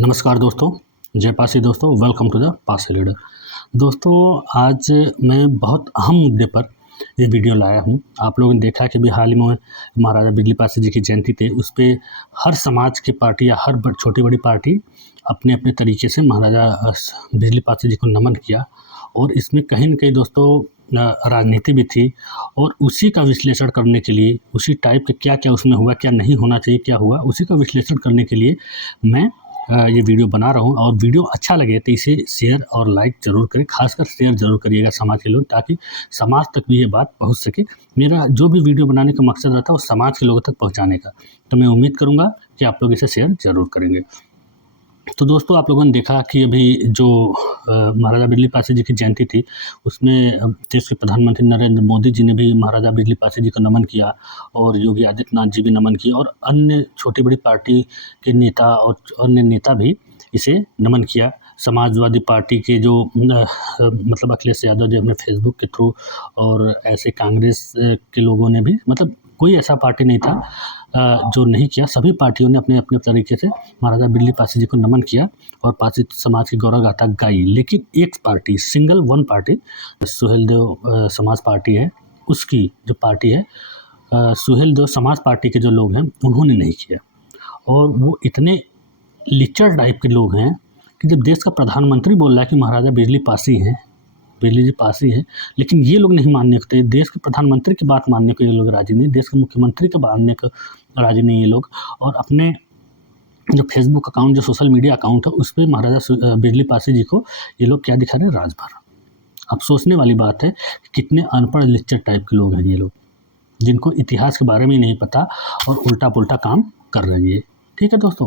नमस्कार दोस्तों, जय पासी दोस्तों, welcome to the Pasi leader. दोस्तों, आज मैं बहुत अहम मुद्दे पर ये वीडियो लाया हूँ। आप लोगों ने देखा है कि अभी हाल ही में महाराजा बिजली पासी जी की जयंती थी, उस पे हर समाज की पार्टी या हर छोटी बड़ी पार्टी अपने अपने तरीके से महाराजा बिजली पासी जी को नमन किया। और इसमें कहीं न कहीं दोस्तों राजनीति भी थी, और उसी का विश्लेषण करने के लिए, उसी टाइप के क्या-क्या उसमें हुआ, क्या नहीं होना चाहिए, क्या हुआ, उसी का विश्लेषण करने के लिए मैं ये वीडियो बना रहा हूँ। और वीडियो अच्छा लगे तो इसे शेयर और लाइक ज़रूर करें, खासकर शेयर ज़रूर करिएगा समाज के लोग, ताकि समाज तक भी ये बात पहुँच सके। मेरा जो भी वीडियो बनाने का मकसद रहता है वो समाज के लोगों तक पहुँचाने का, तो मैं उम्मीद करूँगा कि आप लोग इसे शेयर ज़रूर करेंगे। तो दोस्तों, आप लोगों ने देखा कि अभी जो महाराजा बिजली पासी जी की जयंती थी, उसमें देश के प्रधानमंत्री नरेंद्र मोदी जी ने भी महाराजा बिजली पासी जी को नमन किया, और योगी आदित्यनाथ जी भी नमन किया, और अन्य छोटी बड़ी पार्टी के नेता और अन्य नेता भी इसे नमन किया। समाजवादी पार्टी के जो मतलब अखिलेश यादव जी अपने फेसबुक के थ्रू, और ऐसे कांग्रेस के लोगों ने भी, मतलब कोई ऐसा पार्टी नहीं था जो नहीं किया। सभी पार्टियों ने अपने अपने तरीके से महाराजा बिजली पासी जी को नमन किया और पासी समाज की गौरव गाथा गाई। लेकिन एक party, single one party, Suheldev समाज पार्टी है, उसकी जो पार्टी है सुहेलदेव समाज पार्टी के जो लोग हैं उन्होंने नहीं किया। और वो इतने लिचड़ टाइप के लोग हैं कि जब देश का प्रधानमंत्री बोल रहा है कि महाराजा बिजली पासी हैं, बिजली जी पासी हैं, लेकिन ये लोग नहीं मानने को, देश के प्रधानमंत्री की बात मानने को ये लोग राजी नहीं, देश के मुख्यमंत्री को मानने को राजी नहीं ये लोग। और अपने जो फेसबुक अकाउंट, जो सोशल मीडिया अकाउंट है, उस पर महाराजा बिजली पासी जी को ये लोग क्या दिखा रहे हैं, राजभर। अब सोचने वाली बात है कि कितने अनपढ़ लिच्चर टाइप के लोग हैं ये लोग, जिनको इतिहास के बारे में ही नहीं पता और उल्टा पुल्टा काम कर रहे हैं ये। ठीक है दोस्तों,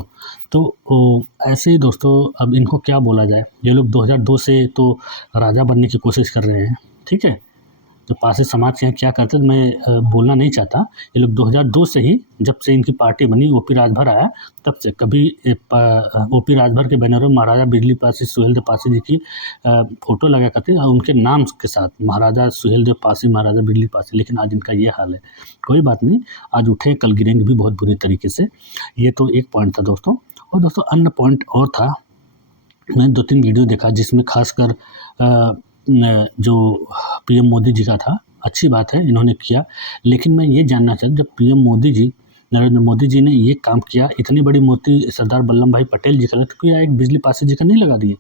तो ऐसे ही दोस्तों, अब इनको क्या बोला जाए। ये लोग 2002 से तो राजा बनने की कोशिश कर रहे हैं, ठीक है। तो पासी समाज के यहाँ क्या करते हैं मैं बोलना नहीं चाहता। ये लोग 2002 से ही, जब से इनकी पार्टी बनी, ओपी राजभर आया, तब से कभी ओपी राजभर के बैनर में महाराजा बिजली पासी सुहेलदेव पासी जी की फ़ोटो लगा करते हैं, और उनके नाम के साथ महाराजा सुहेलदेव पासी, महाराजा बिजली पासी। लेकिन आज इनका ये हाल है। कोई बात नहीं, आज उठे कल गिरेंगे भी बहुत बुरी तरीके से। ये तो एक पॉइंट था दोस्तों। और दोस्तों, अन्य पॉइंट और था, मैंने 2-3 वीडियो देखा जिसमें खासकर जो पीएम मोदी जी का था। अच्छी बात है, इन्होंने किया। लेकिन मैं ये जानना चाहता, जब पीएम मोदी जी, नरेंद्र मोदी जी ने ये काम किया, इतनी बड़ी मूर्ति सरदार वल्लभ भाई पटेल जी का, तो क्या एक बिजली पासी जी का नहीं लगा दिए?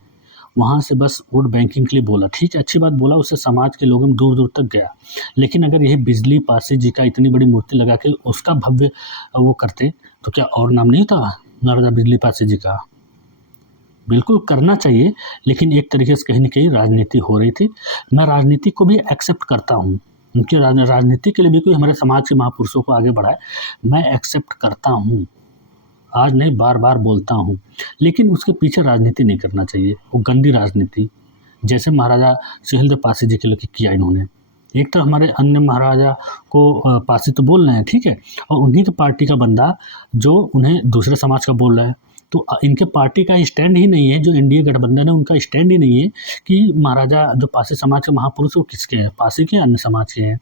वहाँ से बस वोट बैंकिंग के लिए बोला, ठीक है, अच्छी बात बोला, उससे समाज के लोगों में दूर दूर तक गया। लेकिन अगर यही बिजली पासी जी का इतनी बड़ी मूर्ति लगा के उसका भव्य वो करते, तो क्या और नाम नहीं था महाराजा बिजली पासी जी का? बिल्कुल करना चाहिए, लेकिन एक तरीके से कहीं न कहीं राजनीति हो रही थी। मैं राजनीति को भी एक्सेप्ट करता हूँ, उनकी राजनीति के लिए भी कोई हमारे समाज के महापुरुषों को आगे बढ़ाए, मैं एक्सेप्ट करता हूँ। आज नहीं, बार-बार बोलता हूँ। लेकिन उसके पीछे राजनीति नहीं करना चाहिए, वो गंदी राजनीति, जैसे महाराजा सुहेलदेव पासी जी के लिए किया इन्होंने। एक तरफ हमारे अन्य महाराजा को पासी तो बोल रहे हैं, ठीक है, और उन्हीं की पार्टी का बंदा जो उन्हें दूसरे समाज का बोल रहा है। तो इनके पार्टी का स्टैंड ही नहीं है, जो एनडीए गठबंधन है उनका स्टैंड ही नहीं है कि महाराजा जो पासी समाज के महापुरुष, वो किसके हैं, पासी के, अन्य समाज के हैं।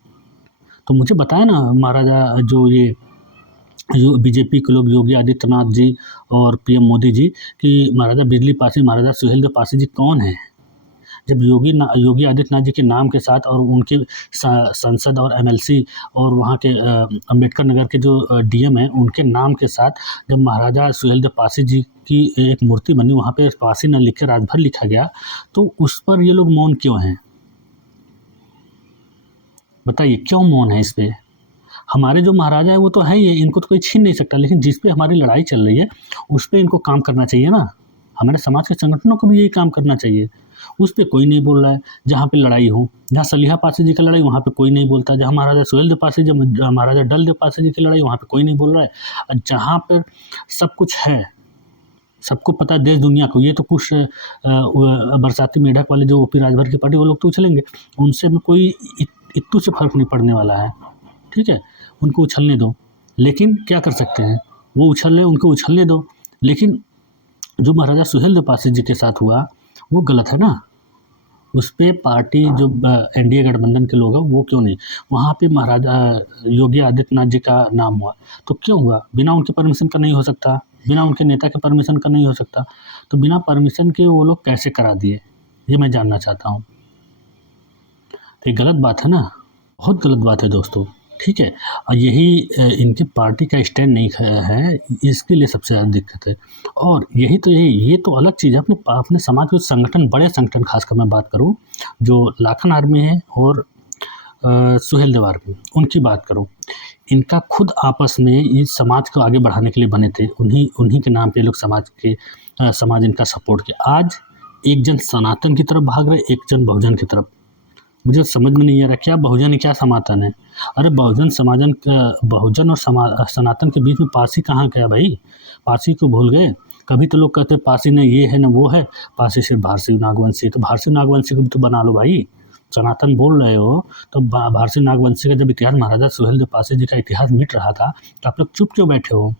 तो मुझे बताया ना, महाराजा जो बीजेपी के लोग, योगी आदित्यनाथ जी और पीएम मोदी जी, कि महाराजा बिजली पासी, महाराजा सुहेलदेव पासी जी कौन हैं? जब योगी आदित्यनाथ जी के नाम के साथ, और उनके संसद और एमएलसी और वहाँ के अंबेडकर नगर के जो डीएम हैं, उनके नाम के साथ जब महाराजा सुहेलदेव पासी जी की एक मूर्ति बनी, वहाँ पे पासी न लिख के राजभर लिखा गया, तो उस पर ये लोग मौन क्यों हैं? बताइए, क्यों मौन है इस पे? हमारे जो महाराजा है वो तो है ही है, इनको तो कोई छीन नहीं सकता, लेकिन जिस पे हमारी लड़ाई चल रही है उस पे इनको काम करना चाहिए ना। हमारे समाज के संगठनों को भी यही काम करना चाहिए। उस पे कोई नहीं बोल रहा है। जहाँ पे लड़ाई हो, जहाँ सलीहा पासी जी की लड़ाई, वहाँ पे कोई नहीं बोलता। जहाँ महाराजा सुहेलदेव पासी जी, महाराजा डलदेव पासी जी की लड़ाई, वहाँ पे कोई नहीं बोल रहा है। और जहाँ पर सब कुछ है, सबको पता है देश दुनिया को, ये तो कुछ बरसाती मेढक वाले जो ओपी राजभर की पार्टी, वो लोग तो उछलेंगे, उनसे में कोई इत्तू से फर्क नहीं पड़ने वाला है, ठीक है, उनको उछलने दो। लेकिन क्या कर सकते हैं, वो उछल रहे, उनको उछलने दो। लेकिन जो महाराजा सुहेलदेव पासी जी के साथ हुआ वो गलत है ना। उस पे पार्टी जो एनडीए गठबंधन के लोग हैं वो क्यों नहीं, वहाँ पे महाराजा योगी आदित्यनाथ जी का नाम हुआ, तो क्यों हुआ? बिना उनके परमिशन का नहीं हो सकता। बिना उनके नेता के परमिशन का नहीं हो सकता। तो बिना परमिशन के वो लोग कैसे करा दिए, ये मैं जानना चाहता हूँ। तो ये गलत बात है ना, बहुत गलत बात है दोस्तों, ठीक है। और यही इनकी पार्टी का स्टैंड नहीं है, इसके लिए सबसे ज़्यादा दिक्कत है। और ये तो अलग चीज़ है, अपने समाज के संगठन, बड़े संगठन खासकर मैं बात करूँ, जो लाखन आर्मी है और सुहेल देव आर्मी, उनकी बात करूँ, इनका खुद आपस में ये समाज को आगे बढ़ाने के लिए बने थे। उन्हीं के नाम पे ये लोग समाज इनका सपोर्ट किया। आज एक जन सनातन की तरफ भाग रहे, एक जन बहुजन की तरफ। मुझे समझ में नहीं आ रहा क्या बहुजन है क्या सनातन है। अरे बहुजन और सनातन के बीच में पारसी कहाँ गया भाई? पारसी को भूल गए? कभी तो लोग कहते पारसी ने ये है ना वो है, पारसी सिर्फ भारसी नागवंशी है, तो भारसी नागवंशी को भी तो बना लो भाई। सनातन बोल रहे हो तो भारसी नागवंशी का जब इतिहास, महाराजा सुहेलदेव पारसी जी का इतिहास मिट रहा था, तो आप लोग चुप क्यों बैठे हो?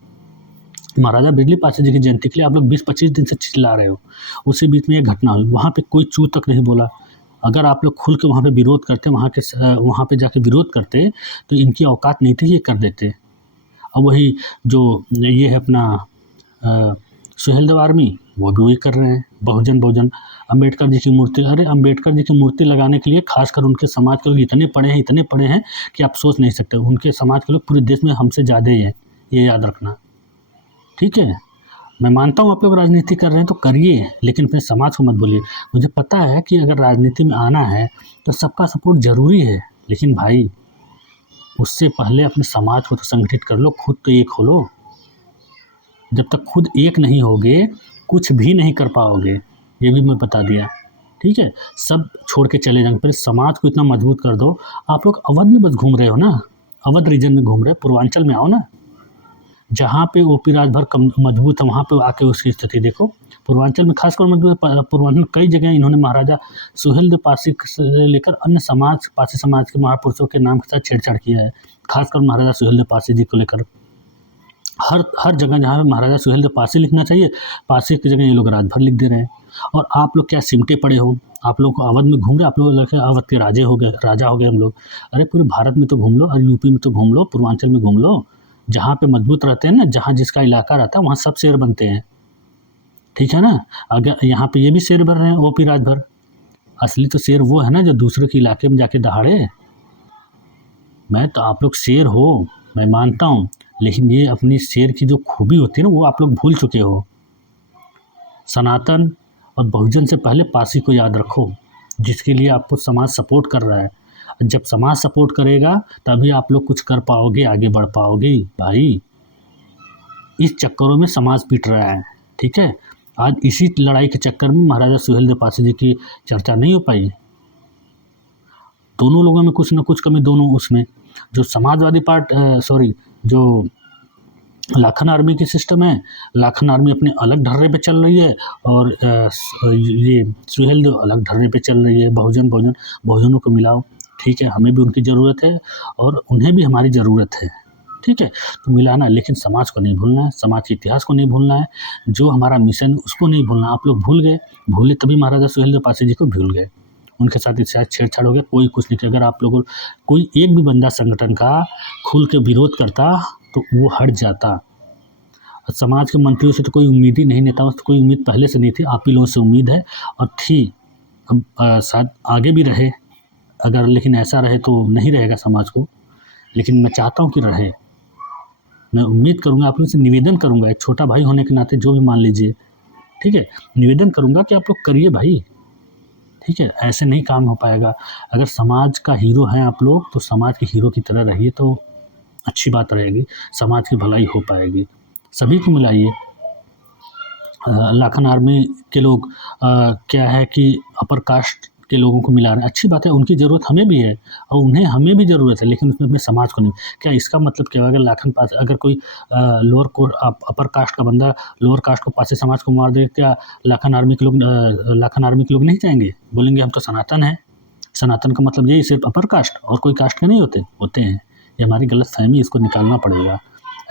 महाराजा बिजली पारसी जी की जयंती के लिए आप लोग 20-25 दिन से चिल्ला रहे हो। उसी बीच में ये घटना हुई, वहाँ पे कोई चू तक नहीं बोला। अगर आप लोग खुल के वहाँ पे विरोध करते, वहाँ पे जाके विरोध करते, तो इनकी औकात नहीं थी, ये कर देते। अब वही जो ये है अपना सुहेलदेव आर्मी, वो भी वही कर रहे हैं। बहुजन अम्बेडकर जी की मूर्ति, अरे अम्बेडकर जी की मूर्ति लगाने के लिए खासकर उनके समाज के लोग इतने पढ़े हैं कि आप सोच नहीं सकते। उनके समाज के लोग पूरे देश में हमसे ज़्यादा ही है, ये याद रखना, ठीक है। मैं मानता हूँ आप लोग राजनीति कर रहे हैं तो करिए, लेकिन अपने समाज को मत बोलिए। मुझे पता है कि अगर राजनीति में आना है तो सबका सपोर्ट ज़रूरी है, लेकिन भाई उससे पहले अपने समाज को तो संगठित कर लो, खुद तो एक हो लो। जब तक खुद एक नहीं होगे कुछ भी नहीं कर पाओगे, ये भी मैं बता दिया, ठीक है। सब छोड़ के चले जाएंगे, पहले समाज को इतना मजबूत कर दो। आप लोग अवध में बस घूम रहे हो ना, अवध रीजन में घूम रहे हो, पूर्वांचल में आओ ना। जहाँ पे ओपी राजभर मजबूत है वहाँ पे आके उसकी स्थिति देखो। पूर्वांचल में खासकर मजबूत है, पूर्वांचल कई जगह इन्होंने महाराजा सुहेलदेव पारसी से लेकर अन्य पारसी समाज के महापुरुषों के नाम के साथ छेड़छाड़ किया है। खासकर महाराजा सुहेलदेव पारसी जी को लेकर हर जगह जहाँ पे महाराजा सुहेलदेव पारसी लिखना चाहिए, पारसी की जगह ये लोग राजभर लिख दे रहे हैं। और आप लोग क्या सिमटे पड़े हो, आप लोग अवध में घूम रहे, आप लोग अवध के राजा हो गए हम लोग। अरे पूरे भारत में तो घूम लो, और यूपी में तो घूम लो, पूर्वांचल में घूम लो, जहाँ पे मजबूत रहते हैं ना, जहाँ जिसका इलाका रहता है वहाँ सब शेर बनते हैं, ठीक है ना। अगर यहाँ पे ये भी शेर बन रहे हैं, ओपी राजभर। असली तो शेर वो है ना जो दूसरे के इलाके में जाके दहाड़े। मैं तो आप लोग शेर हो, मैं मानता हूँ, लेकिन ये अपनी शेर की जो खूबी होती है ना, वो आप लोग भूल चुके हो। सनातन और बहुजन से पहले पारसी को याद रखो, जिसके लिए आपको समाज सपोर्ट कर रहा है। जब समाज सपोर्ट करेगा तभी आप लोग कुछ कर पाओगे, आगे बढ़ पाओगे भाई। इस चक्करों में समाज पिट रहा है, ठीक है। आज इसी लड़ाई के चक्कर में महाराजा सुहेलदेव पारसी जी की चर्चा नहीं हो पाई। दोनों लोगों में कुछ न कुछ कमी, दोनों उसमें जो समाजवादी जो लाखन आर्मी की सिस्टम है, लाखन आर्मी अपने अलग ढर्रे पे चल रही है, और ये सुहेलदेव अलग ढर्रे पे चल रही है। बहुजनों को मिलाओ, ठीक है। हमें भी उनकी ज़रूरत है और उन्हें भी हमारी ज़रूरत है, ठीक है। तो मिलाना, लेकिन समाज को नहीं भूलना है, समाज के इतिहास को नहीं भूलना है, जो हमारा मिशन उसको नहीं भूलना। आप लोग भूले तभी महाराजा सुहेलदेव पारसी जी को भूल गए, उनके साथ इतिहास छेड़छाड़ हो गया। कोई कुछ नहीं किया। अगर आप लोगों कोई एक भी बंदा संगठन का खुल के विरोध करता तो वो हट जाता। समाज के मंत्रियों से तो कोई उम्मीद ही नहीं, नेताओं से तो कोई उम्मीद पहले से नहीं थी, आप ही लोगों से उम्मीद है और थी। अब शायद आगे भी रहे अगर, लेकिन ऐसा रहे तो नहीं रहेगा समाज को, लेकिन मैं चाहता हूँ कि रहे। मैं उम्मीद करूँगा, आप लोगों से निवेदन करूँगा, एक छोटा भाई होने के नाते जो भी मान लीजिए, ठीक है, निवेदन करूँगा कि आप लोग करिए भाई, ठीक है। ऐसे नहीं काम हो पाएगा। अगर समाज का हीरो हैं आप लोग, तो समाज के हीरो की तरह रहिए तो अच्छी बात रहेगी, समाज की भलाई हो पाएगी। सभी को मिलाइए। लाखन आर्मी के लोग क्या है कि अपर कास्ट के लोगों को मिला रहे हैं, अच्छी बात है, उनकी ज़रूरत हमें भी है और हमें भी ज़रूरत है, लेकिन उसमें अपने समाज को नहीं। क्या इसका मतलब क्या होगा, लाखन पास अगर कोई अपर कास्ट का बंदा लोअर कास्ट को पासी समाज को मार दे, क्या लाखन आर्मी के लोग नहीं जाएंगे, बोलेंगे हम तो सनातन हैं। सनातन का मतलब यही सिर्फ अपर कास्ट, और कोई कास्ट के नहीं होते हैं। ये हमारी गलतफहमी, इसको निकालना पड़ेगा।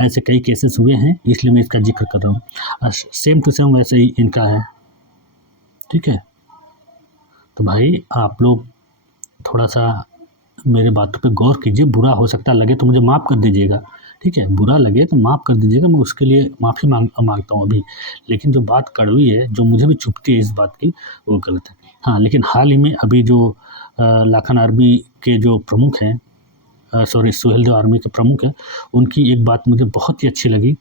ऐसे कई केसेस हुए हैं, इसलिए मैं इसका जिक्र कर रहा हूँ। सेम टू सेम वैसे ही इनका है, ठीक है। तो भाई आप लोग थोड़ा सा मेरे बातों पे गौर कीजिए, बुरा हो सकता लगे तो मुझे माफ़ कर दीजिएगा, ठीक है, बुरा लगे तो माफ़ कर दीजिएगा, मैं उसके लिए माफ़ी माँगता हूँ अभी। लेकिन जो बात कड़वी है, जो मुझे भी चुभती है इस बात की, वो गलत है। हाँ, लेकिन हाल ही में अभी जो लाखन आर्मी के जो प्रमुख हैं, सुहेल देव आर्मी के प्रमुख हैं, उनकी एक बात मुझे बहुत ही अच्छी लगी।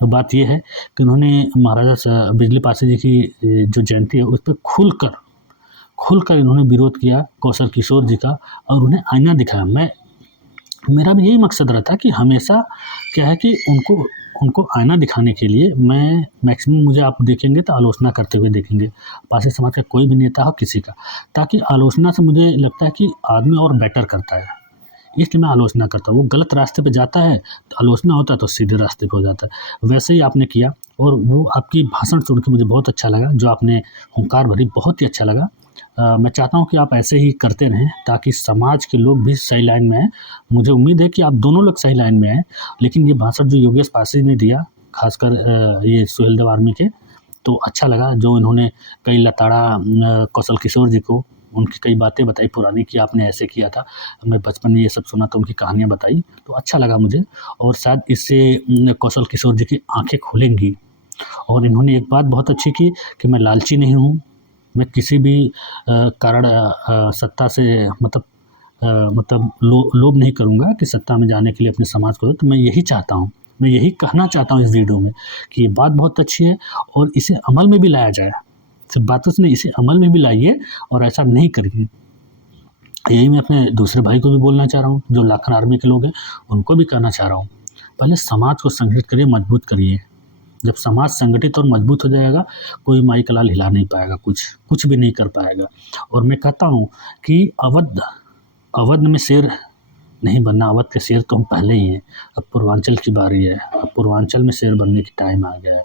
वो बात ये है कि उन्होंने महाराजा बिजली पासी जी की जो जयंती है उस पे खुलकर इन्होंने विरोध किया कौशल किशोर जी का, और उन्हें आईना दिखाया। मेरा भी यही मकसद रहता है कि हमेशा क्या है कि उनको आईना दिखाने के लिए मैं मैक्सिमम, मुझे आप देखेंगे तो आलोचना करते हुए देखेंगे, पारसी समाज का कोई भी नेता हो किसी का, ताकि आलोचना से मुझे लगता है कि आदमी और बेटर करता है, इसलिए मैं आलोचना करता हूँ। वो गलत रास्ते पे जाता है तो आलोचना होता है तो सीधे रास्ते पे हो जाता है। वैसे ही आपने किया, और वो आपकी भाषण सुन के मुझे बहुत अच्छा लगा, जो आपने हुंकार भरी, बहुत ही अच्छा लगा। मैं चाहता हूँ कि आप ऐसे ही करते रहें ताकि समाज के लोग भी सही लाइन में आएँ। मुझे उम्मीद है कि आप दोनों लोग सही लाइन में आएँ, लेकिन ये भाषण जो योगेश पासी ने दिया, ख़ासकर ये सुहेल देव आर्मी के, तो अच्छा लगा। जो इन्होंने कई लताड़ा कौशल किशोर जी को उनकी कई बातें बताई पुरानी कि आपने ऐसे किया था, मैं बचपन में ये सब सुना था, उनकी कहानियाँ बताई, तो अच्छा लगा मुझे। और शायद इससे कौशल किशोर जी की आँखें खुलेंगी। और इन्होंने एक बात बहुत अच्छी की कि मैं लालची नहीं हूँ, मैं किसी भी कारण सत्ता से मतलब लोभ नहीं करूँगा कि सत्ता में जाने के लिए अपने समाज को। तो मैं यही चाहता हूँ, मैं यही कहना चाहता हूँ इस वीडियो में कि ये बात बहुत अच्छी है और इसे अमल में भी लाया जाए। सिर्फ बातों से नहीं, इसे अमल में भी लाइए और ऐसा नहीं करिए। यही मैं अपने दूसरे भाई को भी बोलना चाह रहा हूँ, जो लाखन आर्मी के लोग हैं, उनको भी कहना चाह रहा हूँ, पहले समाज को संगठित करिए, मजबूत करिए। जब समाज संगठित और मजबूत हो जाएगा, कोई माई का लाल हिला नहीं पाएगा, कुछ भी नहीं कर पाएगा। और मैं कहता हूँ कि अवध में शेर नहीं बनना, अवध के शेर तो हम पहले ही हैं। अब पूर्वांचल की बारी है, अब पूर्वांचल में शेर बनने की टाइम आ गया है,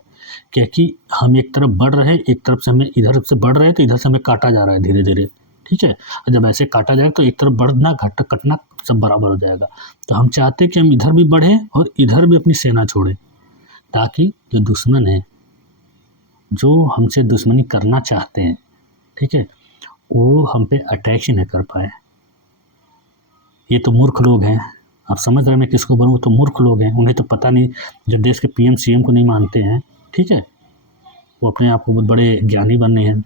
क्योंकि हम एक तरफ बढ़ रहे हैं, एक तरफ से हमें इधर से बढ़ रहे हैं तो इधर से हमें काटा जा रहा है धीरे-धीरे, ठीक है? जब ऐसे काटा जाएगा तो एक तरफ बढ़ना, कटना सब बराबर हो जाएगा। तो हम चाहते हैं कि हम इधर भी बढ़ें और इधर भी अपनी सेना छोड़ें, ताकि जो दुश्मन है, जो हमसे दुश्मनी करना चाहते हैं, ठीक है, वो हम पे अटैक ही नहीं कर पाएँ। ये तो मूर्ख लोग हैं, आप समझ रहे हैं मैं किसको बोलूँ? तो मूर्ख लोग हैं, उन्हें तो पता नहीं, जो देश के पीएम सीएम को नहीं मानते हैं, ठीक है, वो अपने आप को बहुत बड़े ज्ञानी बने हैं।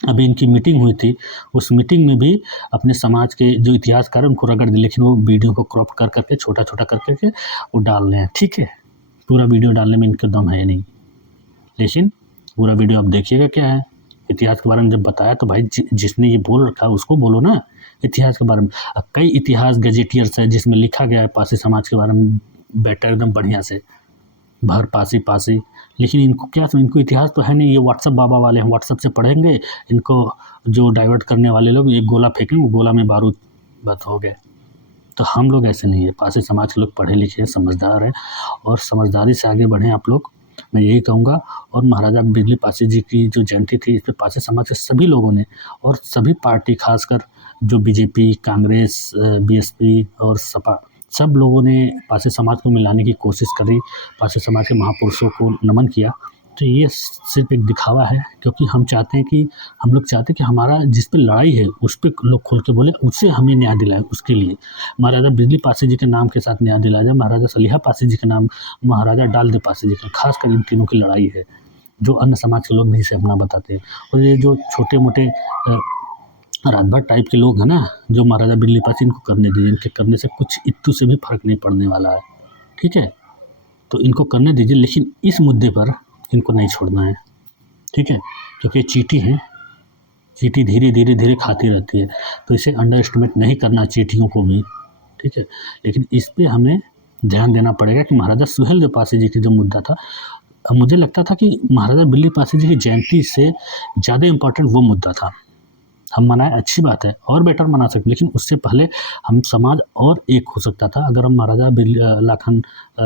अभी इनकी मीटिंग हुई थी, उस मीटिंग में भी अपने समाज के जो इतिहासकार हैं उनको रगड़ दिया, लेकिन वो वीडियो को क्रॉप कर करके, छोटा-छोटा कर करके वो डाल रहे हैं, ठीक है? पूरा वीडियो डालने में इनका दम है नहीं, लेकिन पूरा वीडियो आप देखिएगा क्या है। इतिहास के बारे में जब बताया तो भाई जिसने ये बोल रखा है उसको बोलो ना इतिहास के बारे में। कई इतिहास गजेटियर्स है जिसमें लिखा गया है पासी समाज के बारे में बेटर, एकदम बढ़िया से, भर पासी, लेकिन इनको क्या, इनको इतिहास तो है नहीं। ये व्हाट्सअप बाबा वाले हैं, व्हाट्सअप से पढ़ेंगे, इनको जो डाइवर्ट करने वाले लोग एक गोला फेंकेंगे, वो गोला में बारूद बस हो गए। तो हम लोग ऐसे नहीं है, पासी समाज के लोग पढ़े लिखे हैं, समझदार हैं, और समझदारी से आगे बढ़ें आप लोग, मैं यही कहूँगा। और महाराजा बिजली पासी जी की जो जयंती थी, इस पे पासी समाज के सभी लोगों ने और सभी पार्टी, खासकर जो बीजेपी, कांग्रेस, बीएसपी और सपा, सब लोगों ने पासी समाज को मिलाने की कोशिश करी, पासी समाज के महापुरुषों को नमन किया। तो ये सिर्फ एक दिखावा है, क्योंकि हम लोग चाहते हैं कि हमारा जिस पे लड़ाई है उस पे लोग खुल के बोले, उससे हमें न्याय दिलाए। उसके लिए महाराजा बिजली पासी जी के नाम के साथ न्याय दिलाया जाए, महाराजा सलीहा पासी जी के नाम, महाराजा डालदे पासी जी का, खासकर इन तीनों की लड़ाई है, जो अन्य समाज के लोग भी इसे अपना बताते हैं। और ये जो छोटे मोटे राजभर टाइप के लोग हैं ना, जो महाराजा बिजली पासी, इनको करने दीजिए, इनके करने से कुछ इत्तू से भी फर्क नहीं पड़ने वाला है, ठीक है? तो इनको करने दीजिए, लेकिन इस मुद्दे पर इनको नहीं छोड़ना है, ठीक है? क्योंकि चींटी है, चींटी धीरे खाती रहती है, तो इसे अंडर एस्टिमेट नहीं करना, चींटियों को भी, ठीक है? लेकिन इस पे हमें ध्यान देना पड़ेगा कि महाराजा सुहेल देव पासी जी की जो मुद्दा था, मुझे लगता था कि महाराजा बिजली पासी जी की जयंती से ज़्यादा इम्पोर्टेंट वो मुद्दा था। हम मनाएँ, अच्छी बात है, और बेटर मना सकते, लेकिन उससे पहले हम समाज और एक हो सकता था अगर हम महाराजा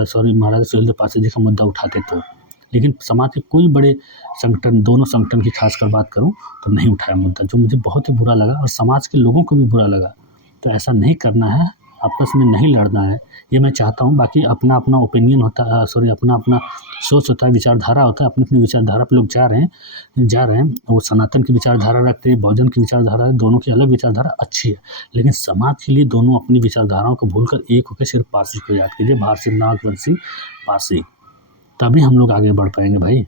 सुहेल देव पासी जी का मुद्दा उठाते तो। लेकिन समाज के कोई बड़े संगठन, दोनों संगठन की खासकर बात करूँ तो नहीं उठाया मुद्दा, जो मुझे बहुत ही बुरा लगा और समाज के लोगों को भी बुरा लगा। तो ऐसा नहीं करना है, आपस में नहीं लड़ना है, ये मैं चाहता हूँ। बाकी अपना अपना ओपिनियन होता है, अपना अपना सोच होता है, विचारधारा होता है। अपनी अपनी विचारधारा पे लोग जा रहे हैं। वो सनातन की विचारधारा रखते हैं, बहुजन की विचारधारा है, दोनों की अलग विचारधारा अच्छी है, लेकिन समाज के लिए दोनों अपनी विचारधाराओं को भूलकर एक होकर सिर्फ पासी को याद कीजिए, भारत नागवंशी पासी, तभी हम लोग आगे बढ़ पाएंगे भाई।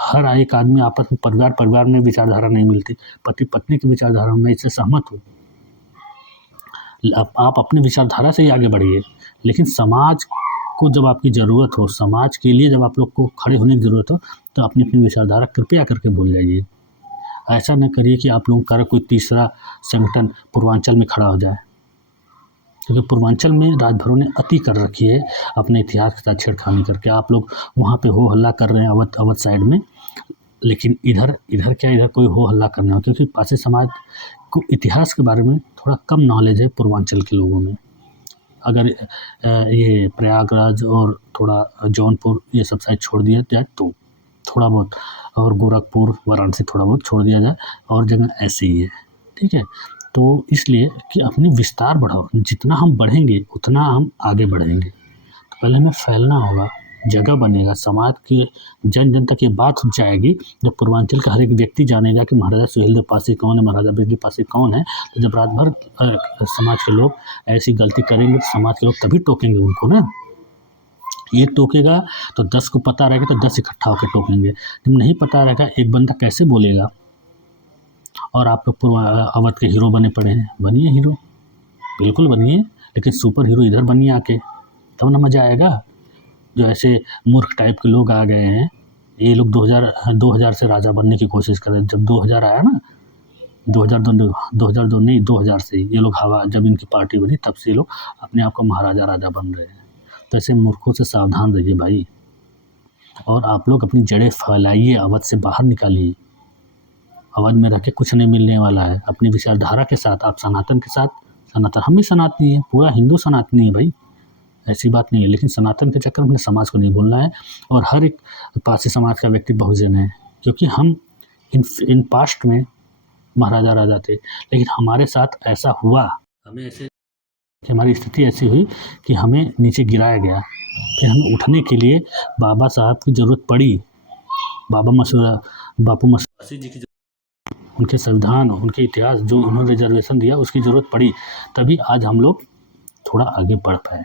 हर एक आदमी आपस में परिवार में विचारधारा नहीं मिलती, पति पत्नी की विचारधारा में इससे सहमत हूँ। आप अपनी विचारधारा से ही आगे बढ़िए, लेकिन समाज को जब आपकी ज़रूरत हो, समाज के लिए जब आप लोग को खड़े होने की ज़रूरत हो, तो अपनी अपनी विचारधारा कृपया करके भूल जाइए। ऐसा न करिए कि आप लोगों का कोई तीसरा संगठन पूर्वांचल में खड़ा हो जाए, क्योंकि पूर्वांचल में राजभरों ने अति कर रखी है अपने इतिहास के साथ छेड़खानी करके। आप लोग वहाँ पे हो हल्ला कर रहे हैं अवध साइड में, लेकिन इधर कोई हो हल्ला करना हो, क्योंकि पासी समाज को इतिहास के बारे में थोड़ा कम नॉलेज है पूर्वांचल के लोगों में। अगर ये प्रयागराज और थोड़ा जौनपुर ये सब साइड छोड़ दिया जाए तो थोड़ा बहुत, और गोरखपुर वाराणसी थोड़ा बहुत छोड़ दिया जाए, और जगह ऐसे ही है, ठीक है। तो इसलिए कि अपनी विस्तार बढ़ाओ, जितना हम बढ़ेंगे उतना हम आगे बढ़ेंगे। तो पहले हमें फैलना होगा, जगह बनेगा, समाज के जन तक ये बात जाएगी। जब पूर्वांचल का हर एक व्यक्ति जानेगा कि महाराजा सुहेलदेव पासी कौन है, महाराजा बिजली पासी कौन है, तो जब रात भर समाज के लोग ऐसी गलती करेंगे तो समाज के लोग तभी टोकेंगे उनको ना। एक टोकेगा तो 10 को पता रहेगा, तो 10 इकट्ठा होकर टोकेंगे। जब नहीं पता रहेगा एक बंदा कैसे बोलेगा। और आप लोग अवध के हीरो बने पड़े हैं, बनिए हीरो, बिल्कुल बनिए, लेकिन सुपर हीरो इधर बनिए आके, तब ना मज़ा आएगा। जो ऐसे मूर्ख टाइप के लोग आ गए हैं, ये लोग 2000 से राजा बनने की कोशिश कर रहे हैं। जब 2000 आया ना, 2002 नहीं, 2000 से ये लोग हवा, जब इनकी पार्टी बनी तब से ये लोग अपने आप को महाराजा राजा बन रहे हैं। तो ऐसे मूर्खों से सावधान रहिए भाई, और आप लोग अपनी जड़ें फैलाइए, अवध से बाहर निकालिए। अवध में रह के कुछ नहीं मिलने वाला है। अपनी विचारधारा के साथ आप सनातन के साथ, सनातन हम भी सनातनी है, पूरा हिंदू सनातनी है भाई, ऐसी बात नहीं है, लेकिन सनातन के चक्कर में अपने समाज को नहीं भूलना है। और हर एक पासी समाज का व्यक्ति बहुजन है, क्योंकि हम इन पास्ट में महाराजा राजा थे, लेकिन हमारे साथ ऐसा हुआ, हमें ऐसे कि हमारी स्थिति ऐसी हुई कि हमें नीचे गिराया गया, फिर हमें उठने के लिए बाबा साहब की ज़रूरत पड़ी, बापू मसूरी जी की, उनके संविधान, उनके इतिहास, जो उन्होंने रिजर्वेशन दिया उसकी ज़रूरत पड़ी, तभी आज हम लोग थोड़ा आगे बढ़ पाए।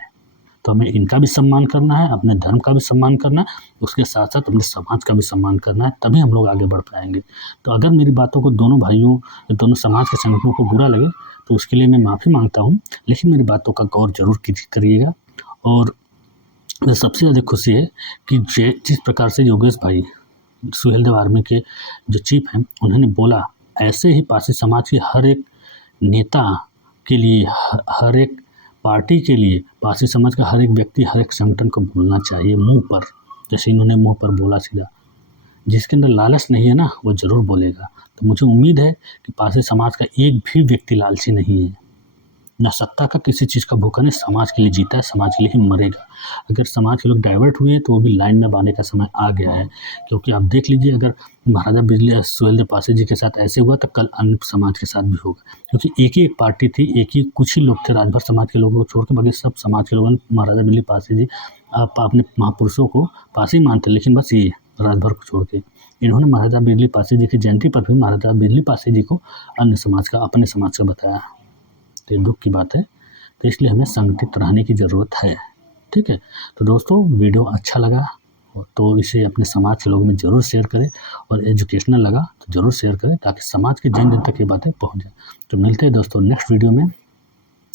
तो हमें इनका भी सम्मान करना है, अपने धर्म का भी सम्मान करना है, उसके साथ साथ अपने समाज का भी सम्मान करना है, तभी हम लोग आगे बढ़ पाएंगे। तो अगर मेरी बातों को दोनों भाइयों, दोनों समाज के संगठनों को बुरा लगे तो उसके लिए मैं माफ़ी मांगता हूँ, लेकिन मेरी बातों का गौर जरूर करिएगा। और सबसे ज़्यादा खुशी है कि जिस प्रकार से योगेश भाई सुहेलदेव आर्मी के जो चीफ हैं, उन्होंने बोला, ऐसे ही पासी समाज के हर एक नेता के लिए, हर एक पार्टी के लिए, पासी समाज का हर एक व्यक्ति, हर एक संगठन को बोलना चाहिए मुंह पर, जैसे इन्होंने मुंह पर बोला सीधा। जिसके अंदर लालच नहीं है ना, वो ज़रूर बोलेगा। तो मुझे उम्मीद है कि पासी समाज का एक भी व्यक्ति लालची नहीं है, ना सत्ता का किसी चीज़ का भूखा नहीं, समाज के लिए जीता है, समाज के लिए ही मरेगा। अगर समाज के लोग डाइवर्ट हुए तो वो भी लाइन में आने का समय आ गया है, क्योंकि आप देख लीजिए, अगर महाराजा बिजली सुहेलदेव पासी जी के साथ ऐसे हुआ तो कल अन्य समाज के साथ भी होगा, क्योंकि एक ही एक पार्टी थी, एक ही कुछ ही लोग थे राजभर समाज के लोगों को छोड़ के, बाकी सब समाज के लोगों ने महाराजा बिजली पासी जी अपने महापुरुषों को पासी मानते, लेकिन बस ये राजभर को छोड़ के इन्होंने महाराजा बिजली पासी जी की जयंती पर भी महाराजा बिजली पासी जी को अन्य समाज का, अपने समाज का बताया। तो ये दुख की बात है, तो इसलिए हमें संगठित रहने की ज़रूरत है, ठीक है। तो दोस्तों, वीडियो अच्छा लगा तो इसे अपने समाज के लोगों में ज़रूर शेयर करें, और एजुकेशनल लगा तो ज़रूर शेयर करें, ताकि समाज के जन तक ये बातें पहुँच जाए। तो मिलते हैं दोस्तों नेक्स्ट वीडियो में।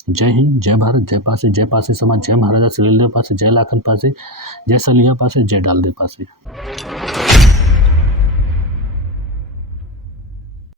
जय हिंद, जय भारत, जय पासी समाज, जय महाराजा सुहेलदेव पासी, जय लाखन पासी, जय सलिया पासी, जय डालदेव पासी।